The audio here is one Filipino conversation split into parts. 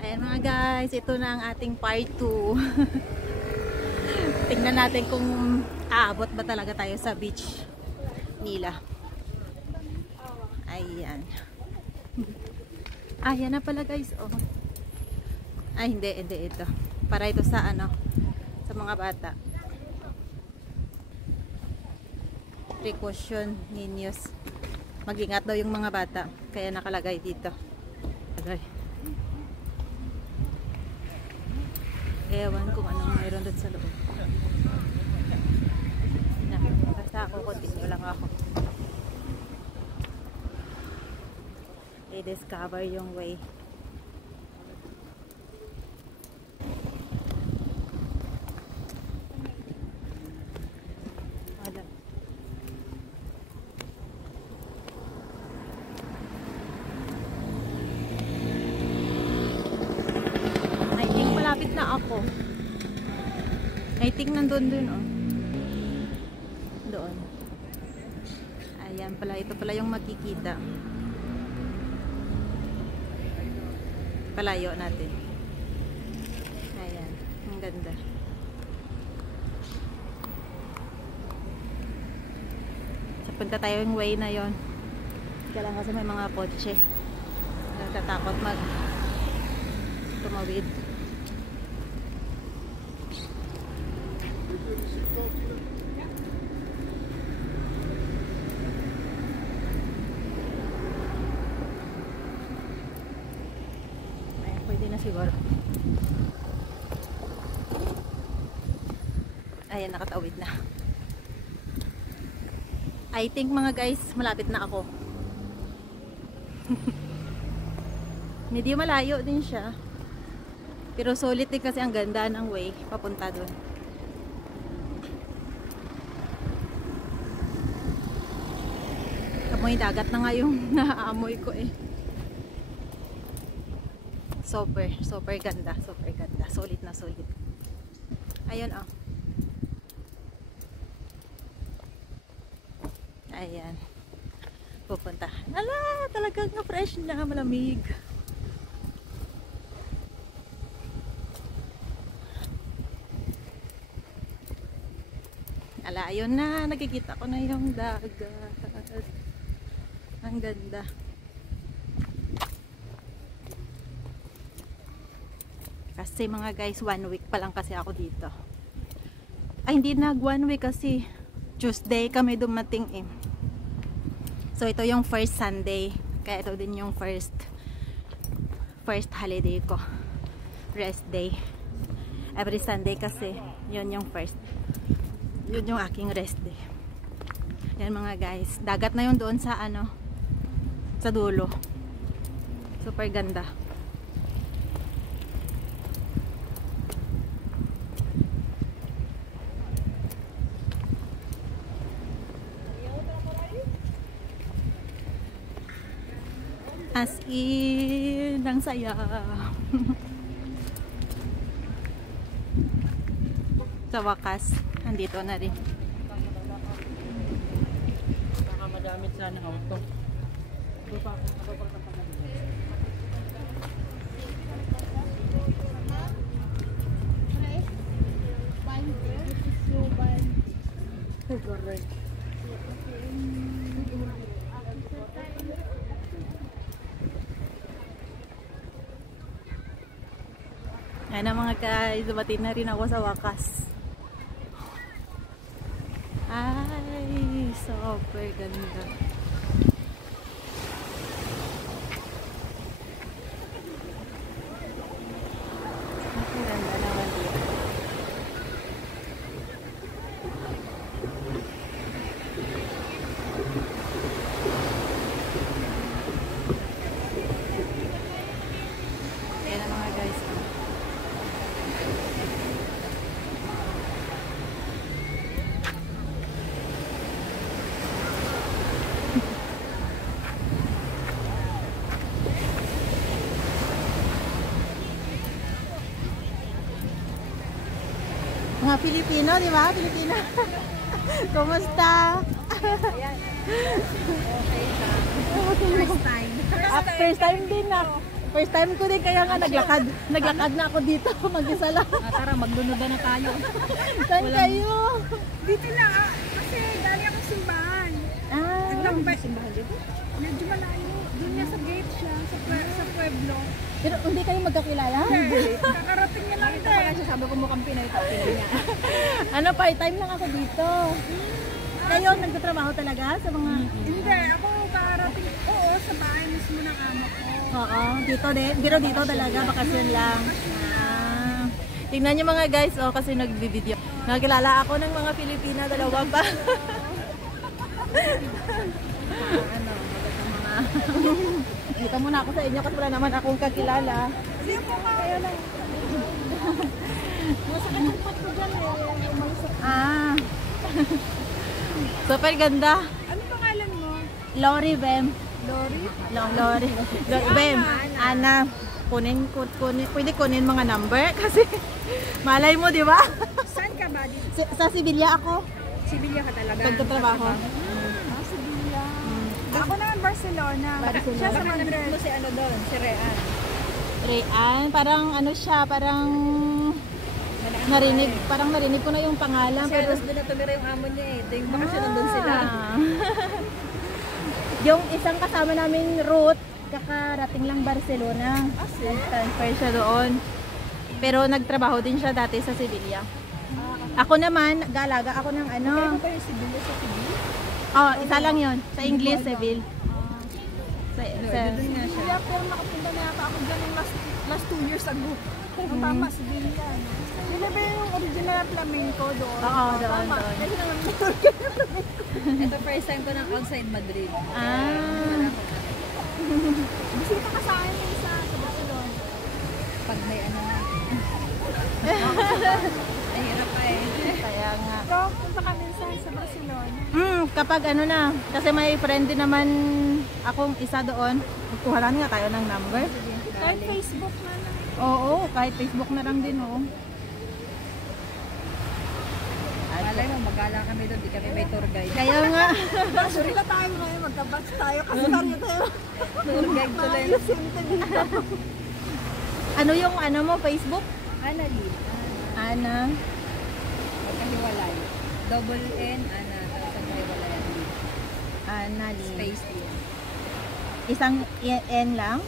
Ayan mga guys, ito na ang ating part 2. Tingnan natin kung aabot ba talaga tayo sa beach nila. Ayan. Ayan na pala guys. Oh. Ay hindi ito. Para ito sa ano, sa mga bata. Precaution ninyos. Mag-ingat daw yung mga bata. Kaya nakalagay dito. Ewan kung anong mayroon doon sa loob. Basta ako, continue lang ako. I-discover yung way. Wala. Malapit na ako. I think nandun dun, oh. Doon. Ayan pala, ito pala yung makikita. Palayo natin. Ayan, ang ganda. So, punta tayo yung way na yon. Kaya lang kasi may mga kotse. Natatakot tumawid. Ayan, pwede na siguro. Ayan, nakatawid na. I think mga guys, malapit na ako. Medyo malayo din siya. Pero solid din kasi ang ganda ng way papunta doon. Amoy dagat na nga yung naaamoy ko eh. Super ganda, super ganda. Solid na solid. Ayun oh. Ayan. Pupunta. Ala, talagang fresh na, malamig. Ala, ayun na, nakikita ko na yung dagat. Ang ganda. Kasi mga guys, 1 week pa lang kasi ako dito. Ay, hindi nag 1 week kasi Tuesday kami dumating eh. So, ito yung first Sunday. Kaya ito din yung first holiday ko. Rest day. Every Sunday kasi, yun yung first. Yun yung aking rest day. Yan mga guys. Dagat na yun doon sa ano, sa dulo. Super ganda. As in, ang saya. Sa wakas, andito na rin. Baka madamit sana auto. Ayan na mga guys, dumating na rin ako sa wakas. Ay, super ganda. Ang ganda naman dito. Ayan na mga guys. Mga Pilipino, di ba? Pilipino. Kumusta? Ayan. Okay na. First time. First time din na. First time ko din kaya nga naglakad. Naglakad na ako dito. Mag-isa lang. Tara, maglunuda na tayo. Saan kayo? Dito lang kasi dali ako simbahan. Simbahan dito? Medyo malayo. Doon nga sa gate siya, sa pueblo. Pero hindi kayo magkakilala? Kakarating niya lang din. Sabi ko mukhang Pinay niya. Ano, part-time lang ako dito. Kayo nagtatrabaho talaga sa mga... Hindi, ako kakarating. Oo, sa bahay mismo ng amo ko. Oo, dito din. Pero dito talaga, bakasyon lang. Tingnan nyo mga guys, oh, kasi nag-video. Nakilala ako ng mga Pilipina, dalawa pa. Ano, mga... Dito muna ako sa inyo kasi wala naman akong kakilala. Hindi po kaya lang. Masakit ang pot ko dyan Ah. Super ganda. Ano pangalan mo? Lori Bem. Lori? Lori. Bem. Ana. Pwede kunin mga number kasi malay mo, di ba? Saan ka ba? Sa Sibilya ako. Sibilya ka talaga? Pagtatrabaho. Sibilya. Ako naman Barcelona. Siya sa Madrid. Si ano doon? Si Rean. Rayan, parang ano siya, parang narinig ko na yung pangalan. Kasi alas doon na tumira yung amo niya eh. Yung bakasyon nandun sila. Yung isang kasama naming Ruth, kakarating lang Barcelona. Transfer siya doon. Pero nagtrabaho din siya dati sa Sevilla. Ako naman, galaga ako ng ano. Kaya ba yung Sibilya sa Sibilya? Oh, isa lang yun. Sa English, Seville. Sibilya, pero nakapunta na yata ako dyan yung last 2 years ago. Ang tama, Sibilya. Yun na ba yung original flamenco doon? Oo, doon. Tama. Kasi naman Ito first time ko ng outside Madrid. bisita ka sa akin yung sa Barcelona. Pag may ano na. Ay, hirap pa eh. Kaya nga. So, punta kami sa Barcelona. Kapag ano na, kasi may friend din naman akong isa doon. Magkuha lang nga tayo ng number. Kahit Facebook na lang. Oo, kahit Facebook na lang din, oo. Malay mo, magala kami doon. Di kami may tour guide. Kaya nga. Sorry na tayo ngayon, magka-batch tayo kasi tayo tayo. Tour guide tuloy. Maayos yung dito. Ano yung ano mo, Facebook? Anali. Ana. Magkahiwalay. Double N, Ana. Tapos ang kahiwalay. Ana Lin. Space din. Isang N lang?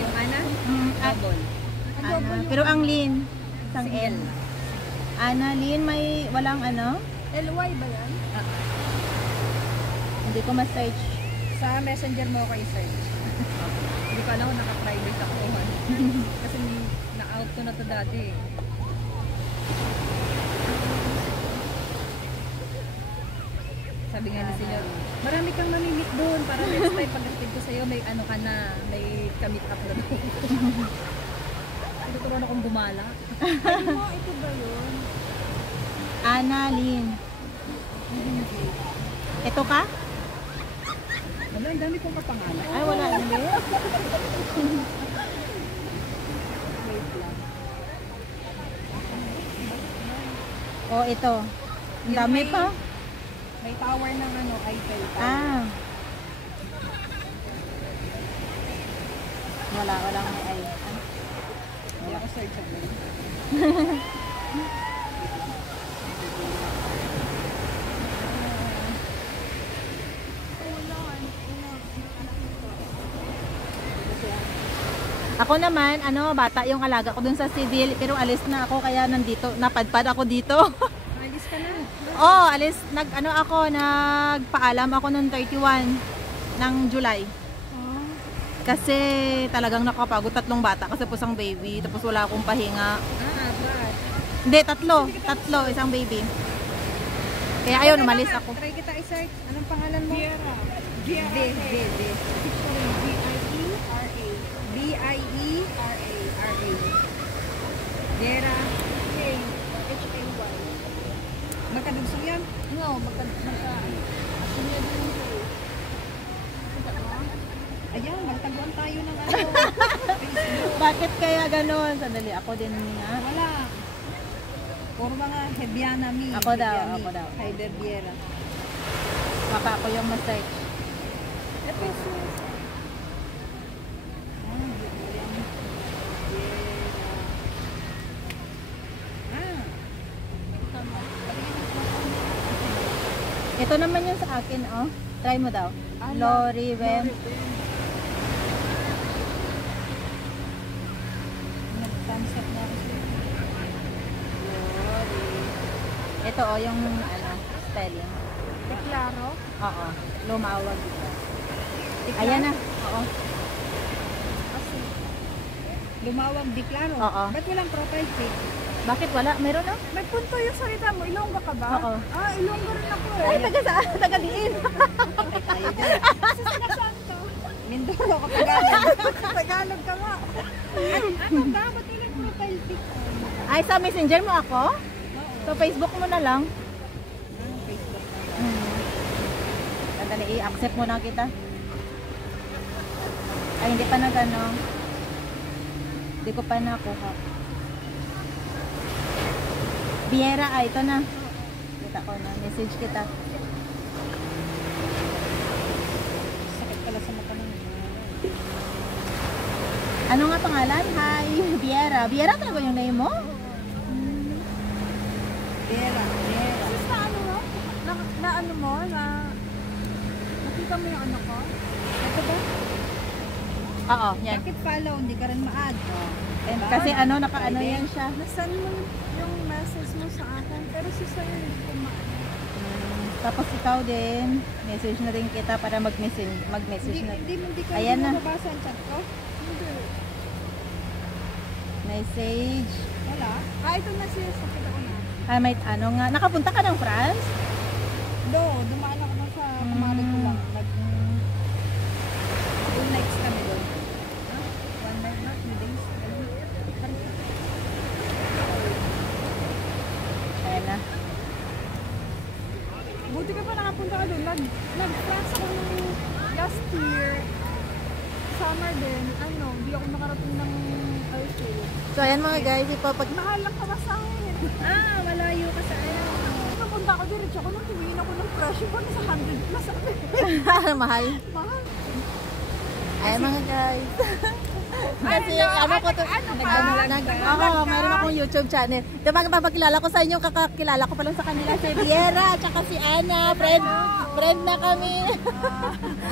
Yung Ana? Double. Ana. Pero ang Lin, isang L. L. Ana Lin, may walang ano? LY ba yan? Hindi ko ma-search. Sa messenger mo ako i-search. Hindi ko alam kung naka-private ako. Kasi na-out ko na to dati. Sabi nga ni sila, marami kang mamimit doon para next time pagdating ko sa'yo, may ano ka na, may kamit up na doon. Hindi ko akong gumala. Ano, ito ba yun? Ana Lin. Ito ka? Ano, ang dami kong kapangalan. Ay, wala. Hindi. Wait lang. Oh, ito. Ang dami pa. May tower ng ano, Eiffel Tower. Ah. Walang may ay. Hindi ako search again. Ako naman, ano, bata yung alaga ko dun sa civil, pero alis na ako kaya nandito, napadpad ako dito. Alis ka na. Oh, alis, nagpaalam ako noong 31 ng July. Kasi talagang nakapagod, 3 bata kasi pusang baby, tapos wala akong pahinga. But Hindi, 3, isang baby. Kaya ayun, umalis ako. try kita i-search. Anong pangalan mo? Viera. V. Viera. B-I-E-R-A. Viera. H-A-Y. Magkadugso yan? No, Asinya din yung K. Ayan, magtaguan tayo ng ano. Bakit kaya ganon? Sandali, ako din nga. Wala. Puro mga Hebianami. Ako daw, Hebiami. ako daw. Heider Viera. Baka ako yung ma-search. Ito sis. Ito naman yung sa akin, oh. Try mo daw. Ano? Lorivem. Nag-concept na ako. Ito, oh, yung ano, spelling. Deklaro? Oo. Lumawag ito. Deklaro? Ayan na. Oo. Kasi, lumawag deklaro? Oo. Ba't walang profile pic? Bakit wala? Meron na? May punto yung salita mo. Ilongga ka ba? Oo. Ah, Ilongga rin ako eh. Ay, taga saan? Taga diin. Tayo dyan. Kasi taga saan to? Mindoro ka Tagalog. Tagalog ka nga. Ano ba? Ba't walang profile pic? Ay, sa messenger mo ako? Oo. So, Facebook mo na lang. Facebook na. Sandali, i-accept mo na kita. Ay, hindi pa nag-ano. Hindi ko pa nakuha. Viera, ito na. Kita ko na. Message kita. Sakit pala sa mata ng Ano nga pangalan? Hi, Viera. Viera talaga yung name mo? Vera. Sis, na ano mo? Na ano mo? Nakita mo yung ano ko? Ito ba? Oo, yan. Bakit follow? Hindi ka rin ma-add. Kasi ano, naka-ano yan siya. Nasend mo yung message mo sa akin, pero si sa'yo hindi ko Tapos ikaw din, message na rin kita para mag-message na. Hindi ka Ayan na. mababasa ang chat ko? Hindi. Message. Wala? Ito na siya. Sakita ko na. Ay, may ano nga. Nakapunta ka ng France? Dumaan ako na sa kumari ko lang. Yung next kami doon. One night na, 2 days. Ayan na. Buti ka pa nakapunta ka doon. Nag-France ako ng last year. Summer din. Hindi ako nakarating ng Airfield. So, ayan mga guys, Mahal lang ka sa akin. Malayo ka sa ayaw. Napunta ako diretso ako nung tumingin ako ng presyo ko. Nasa 100 plus ako. mahal. Mahal. Ayan mga guys. Kasi ano ko to, meron akong YouTube channel. Diba magpapakilala ko sa inyo, kakakilala ko pa lang sa kanila si Viera at saka si Ana, friend na kami.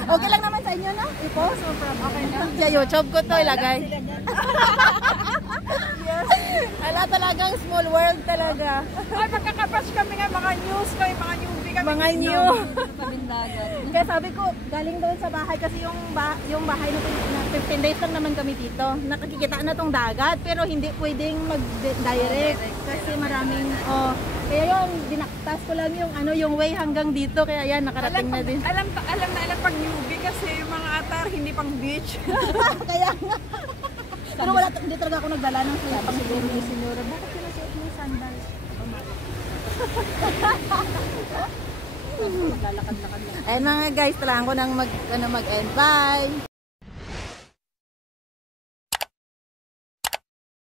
Okay lang naman sa inyo na? I-post? Okay na. Sa YouTube ko to ilagay. Yes. Ala talagang small world talaga. Ay, magkakapash kami nga, mga news ko, mga newbie kami. Mga new. Pabindagan. Kaya sabi ko, galing doon sa bahay kasi yung bahay na 15 days lang naman kami dito. Nakikita na tong dagat pero hindi pwedeng mag-direct kasi maraming kaya yun, dinaktas ko lang yung way hanggang dito kaya yan nakarating na din. Alam pag newbie kasi yung mga atar hindi pang beach. Kaya nga. Pero hindi talaga ako nagdala ng saya pang siguro ni Senyora. Bakit sinusuot mo yung sandals? Ayun mga guys, kailangan ko nang mag-end. Bye!